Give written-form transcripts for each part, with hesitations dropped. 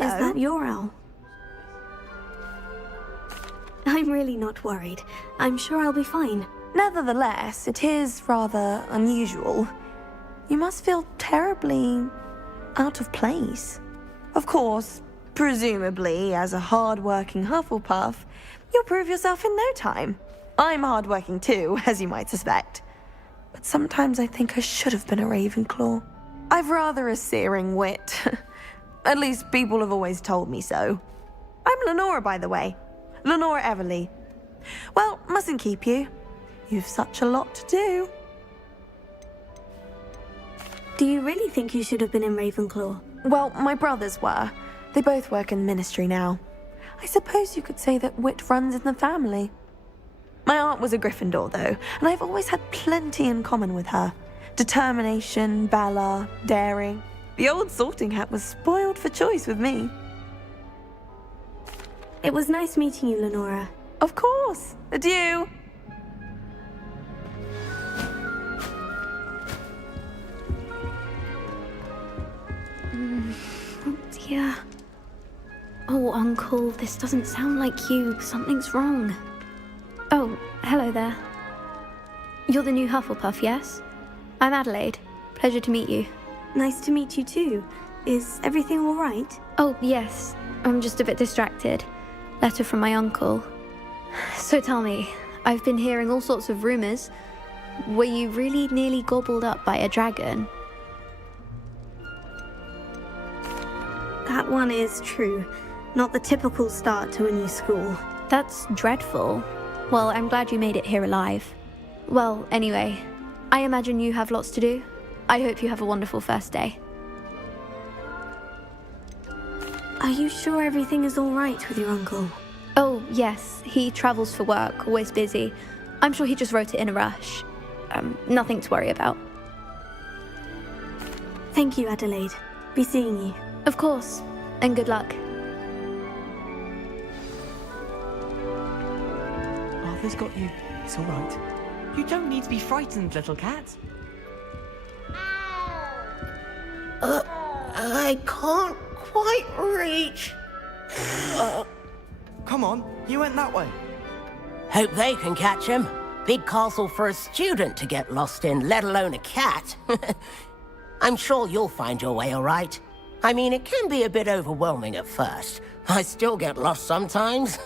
Hello. Is that your owl? I'm really not worried. I'm sure I'll be fine. Nevertheless, it is rather unusual. You must feel terribly out of place. Of course, presumably, as a hard-working Hufflepuff, you'll prove yourself in no time. I'm hard-working too, as you might suspect. But sometimes I think I should have been a Ravenclaw. I've rather a searing wit. At least people have always told me so. I'm Lenora, by the way. Lenora Everly. Well, mustn't keep you. You've such a lot to do. Do you really think you should have been in Ravenclaw? Well, my brothers were. They both work in the ministry now. I suppose you could say that wit runs in the family. My aunt was a Gryffindor, though, and I've always had plenty in common with her. Determination, valor, daring. The old sorting hat was spoiled for choice with me. It was nice meeting you, Lenora. Of course. Adieu. Oh dear. Oh, Uncle, this doesn't sound like you. Something's wrong. Oh, hello there. You're the new Hufflepuff, yes? I'm Adelaide. Pleasure to meet you. Nice to meet you too. Is everything all right? Oh, yes. I'm just a bit distracted. Letter from my uncle. So tell me, I've been hearing all sorts of rumors. Were you really nearly gobbled up by a dragon? That one is true. Not the typical start to a new school. That's dreadful. Well, I'm glad you made it here alive. Well, anyway, I imagine you have lots to do. I hope you have a wonderful first day. Are you sure everything is all right with your uncle? Oh, yes. He travels for work, always busy. I'm sure he just wrote it in a rush. Nothing to worry about. Thank you, Adelaide. Be seeing you. Of course. And good luck. Arthur's got you. It's all right. You don't need to be frightened, little cat. I can't quite reach. Come on, you went that way. Hope they can catch him. Big castle for a student to get lost in, let alone a cat. I'm sure you'll find your way all right. I mean, it can be a bit overwhelming at first. I still get lost sometimes.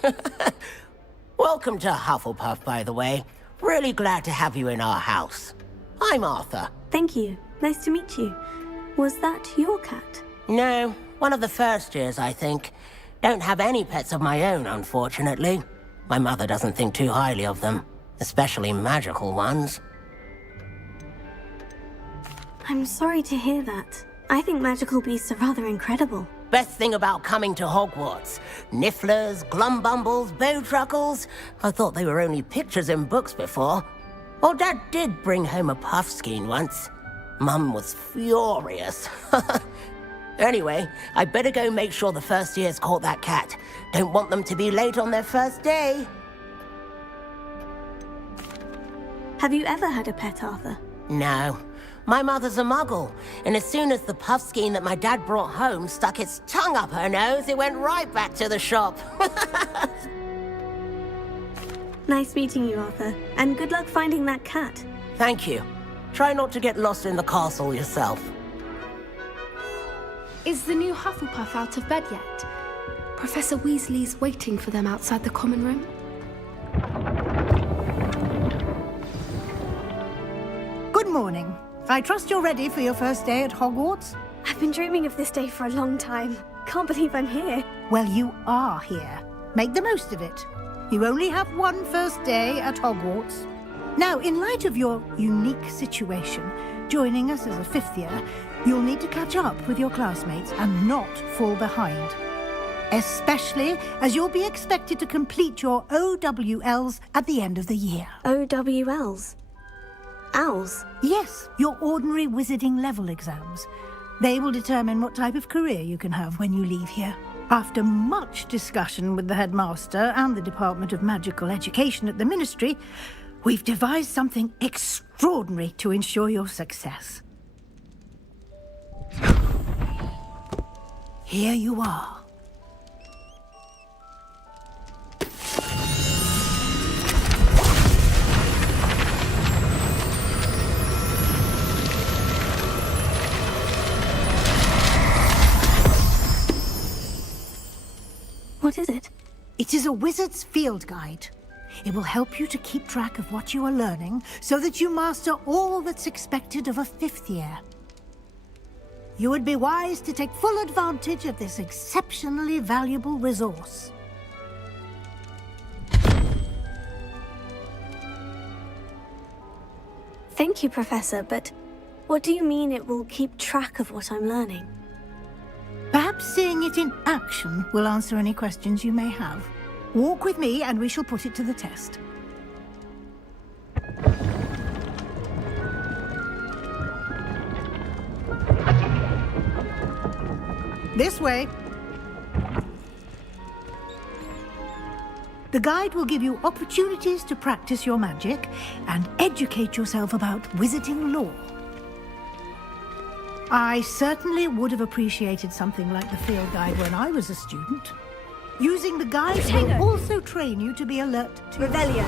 Welcome to Hufflepuff, by the way. Really glad to have you in our house. I'm Arthur. Thank you. Nice to meet you. Was that your cat? No, one of the first years, I think. Don't have any pets of my own, unfortunately. My mother doesn't think too highly of them, especially magical ones. I'm sorry to hear that. I think magical beasts are rather incredible. Best thing about coming to Hogwarts. Nifflers, Glumbumbles, Bowtruckles. I thought they were only pictures in books before. Well, Dad did bring home a Puffskein once. Mum was furious. Anyway, I better go make sure the first years caught that cat. Don't want them to be late on their first day. Have you ever had a pet, Arthur? No. My mother's a muggle, and as soon as the Puffskein that my dad brought home stuck its tongue up her nose, it went right back to the shop. Nice meeting you, Arthur. And good luck finding that cat. Thank you. Try not to get lost in the castle yourself. Is the new Hufflepuff out of bed yet? Professor Weasley's waiting for them outside the common room. Good morning. I trust you're ready for your first day at Hogwarts? I've been dreaming of this day for a long time. Can't believe I'm here. Well, you are here. Make the most of it. You only have one first day at Hogwarts. Now, in light of your unique situation, joining us as a fifth year, you'll need to catch up with your classmates and not fall behind. Especially as you'll be expected to complete your OWLs at the end of the year. OWLs? Owls? Yes, your ordinary wizarding level exams. They will determine what type of career you can have when you leave here. After much discussion with the headmaster and the Department of Magical Education at the Ministry, we've devised something extraordinary to ensure your success. Here you are. What is it? It is a wizard's field guide. It will help you to keep track of what you are learning so that you master all that's expected of a 5th year. You would be wise to take full advantage of this exceptionally valuable resource. Thank you, Professor, but what do you mean it will keep track of what I'm learning? Perhaps seeing it in action will answer any questions you may have. Walk with me and we shall put it to the test. This way. The guide will give you opportunities to practice your magic and educate yourself about wizarding lore. I certainly would have appreciated something like the field guide when I was a student. Using the guide will also train you to be alert to Revelio.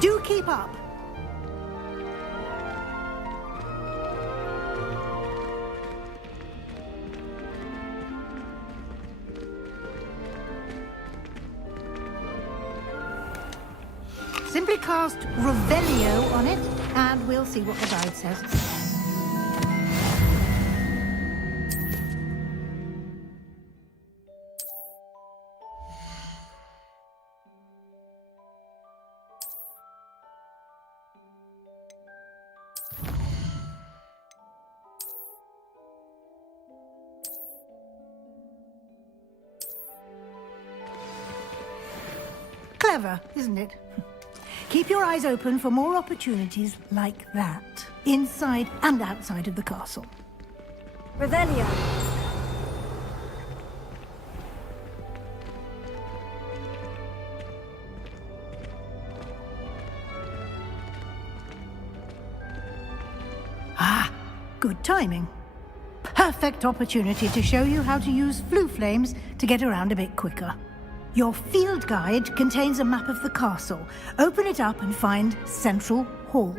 Do keep up. Simply cast Revelio on it, and we'll see what the guide says. Clever, isn't it? Keep your eyes open for more opportunities like that, inside and outside of the castle. Revelio. Ah, good timing. Perfect opportunity to show you how to use flue flames to get around a bit quicker. Your field guide contains a map of the castle. Open it up and find Central Hall.